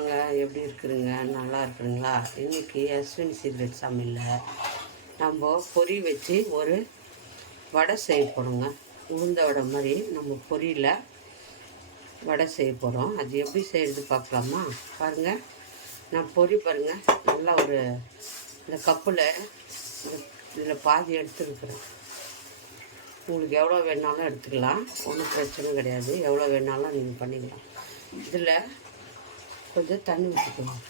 வாங்க, எப்படி இருக்கிறீங்க? நல்லா இருக்கிறீங்களா? இன்றைக்கி அஸ்வினி சீக்ரெட் சமையலில் நம்ம பொரி வச்சு ஒரு வடை செய்ய போகிறோங்க. உளுந்த வடை மாதிரி நம்ம பொரியில் வடை செய்ய போகிறோம். அது எப்படி செய்கிறது பார்க்கலாமா? பாருங்கள், நான் பொரி பாருங்கள், நல்லா ஒரு இந்த கப்பில் இதில் பாதி எடுத்துருக்குறேன். உங்களுக்கு எவ்வளோ வேணாலும் எடுத்துக்கலாம், ஒன்றும் பிரச்சனை கிடையாது. எவ்வளோ வேணாலும் நீங்கள் பண்ணிக்கலாம். இதில் கொஞ்சம் தண்ணி ஊற்றிக்கணும்.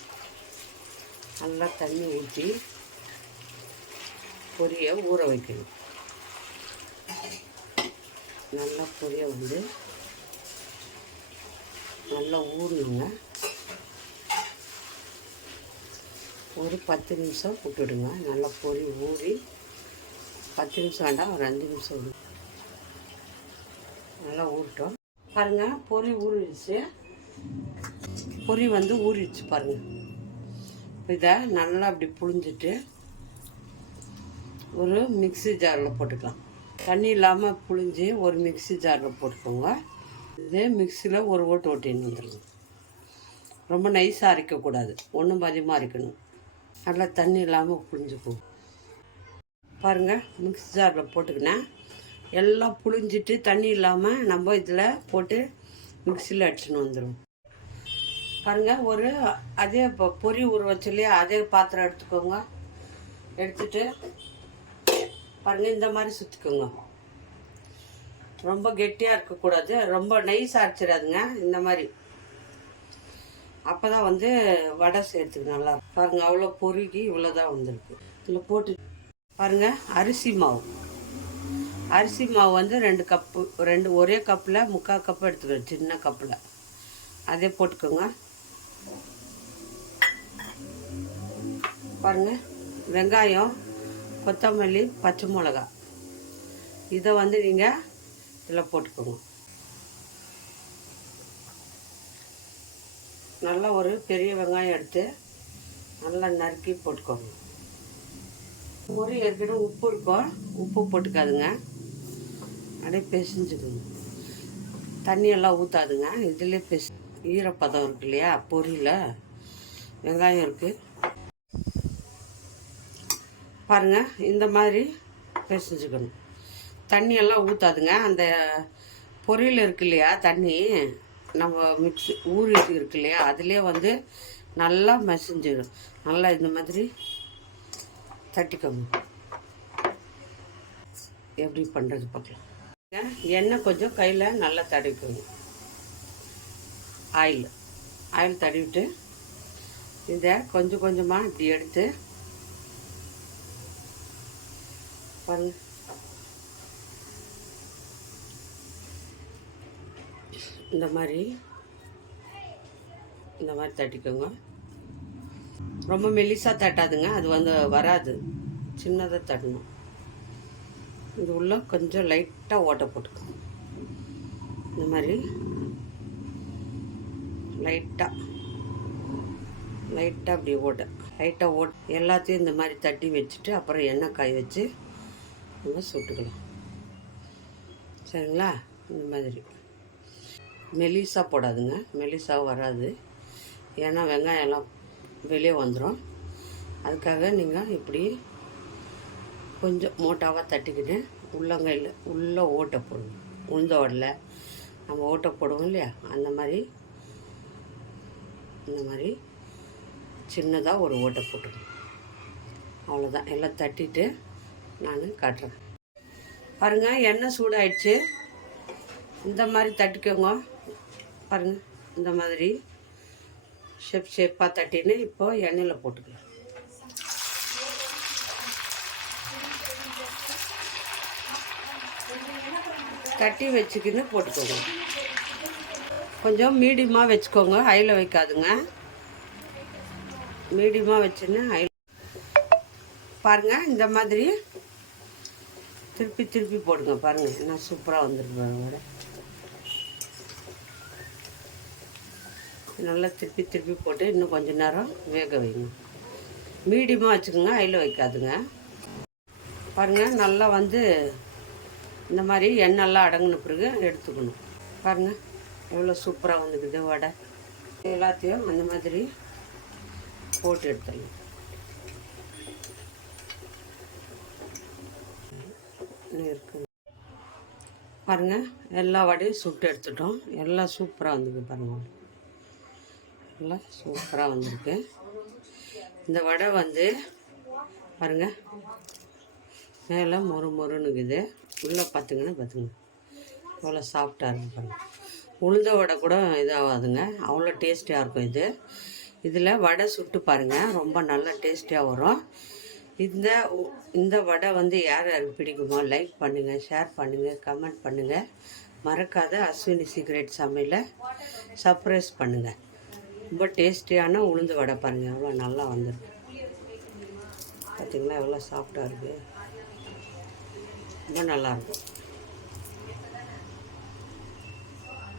நல்லா தண்ணி ஊற்றி பொரியை ஊற வைக்கணும். நல்லா பொரியை வந்து நல்லா ஊறணுங்க. ஒரு 10 நிமிஷம் விட்டுடுங்க. நல்லா பொரி ஊறி 10 நிமிஷம் வேண்டாம், ஒரு 5 நிமிஷம் விடுங்க. நல்லா ஊறட்டும். பாருங்கள், பொரி ஊறிடுச்சு. பொரி வந்து ஊறிடுச்சு பாருங்கள். இதை நல்லா அப்படி புழிஞ்சிட்டு ஒரு மிக்ஸி ஜாரில் போட்டுக்கலாம். தண்ணி இல்லாமல் புழிஞ்சி ஒரு மிக்ஸி ஜாரில் போட்டுக்கோங்க. இதே மிக்ஸியில் ஒரு ஓட்டு ஓட்டின்னு வந்துடுங்க. ரொம்ப நைஸாக அரைக்கக்கூடாது, ஒன்றும் அதிகமாக அரைக்கணும். நல்லா தண்ணி இல்லாமல் புழிஞ்சுக்குவோம். பாருங்கள், மிக்ஸி ஜாரில் போட்டுக்கினேன். எல்லாம் புழிஞ்சிட்டு தண்ணி இல்லாமல் நம்ம இதில் போட்டு மிக்ஸியில் அடிச்சுன்னு வந்துடும். பாருங்கள், ஒரு அதே இப்போ பொரி ஊற வச்சுலையே அதே பாத்திரம் எடுத்துக்கோங்க. எடுத்துட்டு பாருங்கள், இந்த மாதிரி சுற்றிக்கோங்க. ரொம்ப கெட்டியாக இருக்கக்கூடாது, ரொம்ப நைஸாக அரைச்சிடாதுங்க. இந்த மாதிரி அப்போ தான் வந்து வடை செய்கிறதுக்கு நல்லா இருக்கும். பாருங்கள், அவ்வளோ பொறுக்கி இவ்வளோ தான் வந்திருக்கு. இதில் போட்டு பாருங்கள், அரிசி மாவு வந்து 2 கப்பு, ஒரே கப்பில் 3/4 கப்பு எடுத்துக்கிறேன், சின்ன கப்பில். அதே போட்டுக்கோங்க. பாருங்கள், வெங்காயம், கொத்தமல்லி, பச்சை மிளகா, இதை வந்து நீங்கள் இதில் போட்டுக்கோங்க. நல்லா ஒரு பெரிய வெங்காயம் எடுத்து நல்லா நறுக்கி போட்டுக்கோங்க. ஒரு ஏற்கனவே உப்பு இருக்கும், உப்பு போட்டுக்காதுங்க. அப்படியே பிசைஞ்சுக்கோங்க. தண்ணியெல்லாம் ஊற்றாதுங்க. இதிலே ஈரப்பதம் இருக்கு இல்லையா, பொரியில் வெங்காயம் இருக்குது பாருங்கள். இந்த மாதிரி பிசைஞ்சுக்கணும். தண்ணியெல்லாம் ஊற்றாதுங்க. அந்த பொரியில் இருக்கு இல்லையா தண்ணி, நம்ம மிக்ஸி ஊறி இருக்கு இல்லையா, அதுலேயே வந்து நல்லா மசிஞ்சிடும். நல்லா இந்த மாதிரி தட்டிக்கோங்க. எப்படி பண்ணுறது பார்க்கலாம். எண்ணெய் கொஞ்சம் கையில் நல்லா தடவிக்கோங்க. ஆயில் தடவிட்டு இதை கொஞ்சம் கொஞ்சமாக இப்படி எடுத்து பாருங்க. இந்த மாதிரி தட்டிக்கோங்க. ரொம்ப மெல்லிசாக தட்டாதுங்க, அது வந்து வராது. சின்னதாக தட்டணும். இது உள்ள கொஞ்சம் லைட்டாக ஓட்டை போட்டுக்கோங்க. இந்த மாதிரி லைட்டாக அப்படி லைட்டாக எல்லாத்தையும் இந்த மாதிரி தட்டி வச்சுட்டு அப்புறம் எண்ணெய் காய வச்சு நம்ம சுட்டுக்கலாம். சரிங்களா? இந்த மாதிரி மெலிசாக போடாதுங்க, மெலிசாக வராது. ஏன்னா வெங்காயம் எல்லாம் வெளியே வந்துடும். அதுக்காக நீங்கள் இப்படி கொஞ்சம் மோட்டாவாக தட்டிக்கிட்டு உள்ளங்கையில் உள்ளே ஓட்டை போடுங்க. உளுந்த வடையில் நம்ம ஓட்டை போடுவோம் இல்லையா, அந்த மாதிரி இந்த மாதிரி சின்னதாக ஒரு ஓட்டை போட்டுக்கணும். அவ்வளோதான். எல்லாம் தட்டிட்டு நான் காட்டுறேன். பாருங்கள், எண்ணெய் சூடாயிடுச்சு. இந்த மாதிரி தட்டிக்கோங்க. பாருங்கள், இந்த மாதிரி ஷேப்பாக தட்டின்னு இப்போது எண்ணெயில் போட்டுக்கலாம். தட்டி வச்சுக்கின்னு போட்டுக்கோங்க. கொஞ்சம் மீடியமாக வச்சுக்கோங்க, ஹையில் வைக்காதுங்க. மீடியமாக வச்சுன்னு பாருங்கள். இந்த மாதிரி திருப்பி போடுங்க. பாருங்கள், என்ன சூப்பராக வந்துருக்கு. வடை நல்லா திருப்பி போட்டு இன்னும் கொஞ்சம் நேரம் வேக வைங்க. மீடியமாக வச்சுக்கோங்க, ஹையில் வைக்காதுங்க. பாருங்கள், நல்லா வந்து இந்த மாதிரி எண்ணெய்லாம் அடங்கின பிறகு எடுத்துக்கணும். பாருங்கள், எவ்வளோ சூப்பராக வந்துக்குது வடை. எல்லாத்தையும் அந்த மாதிரி போட்டு எடுத்துடலாம். இருக்கு பாருங்கள், எல்லா வடையும் சுட்டு எடுத்துட்டோம். எல்லாம் சூப்பராக வந்துருக்கு பாருங்கள், எல்லாம் சூப்பராக வந்திருக்கு. இந்த வடை வந்து பாருங்கள் மேலே மொறு மொறுன்னுக்குது, உள்ளே பார்த்துங்க எவ்வளோ சாஃப்டாக இருக்குது பாருங்கள். உளுந்த வடை கூட இதாகாதுங்க, அவ்வளோ டேஸ்டியாக இருக்கும் இது. இதில் வடை சுட்டு பாருங்கள், ரொம்ப நல்லா டேஸ்டியாக வரும். இந்த வடை வந்து யார் யாருக்கு பிடிக்குமோ லைக் பண்ணுங்கள், ஷேர் பண்ணுங்கள், கமெண்ட் பண்ணுங்கள். மறக்காத அஸ்வினி சீக்ரெட் சமையலை சர்ப்ரைஸ் பண்ணுங்கள். ரொம்ப டேஸ்டியான உளுந்து வடை பாருங்கள், எவ்வளோ நல்லா வந்திருக்கு பார்த்திங்களா, எவ்வளோ சாஃப்டாக இருக்குது, ரொம்ப நல்லாயிருக்கும்.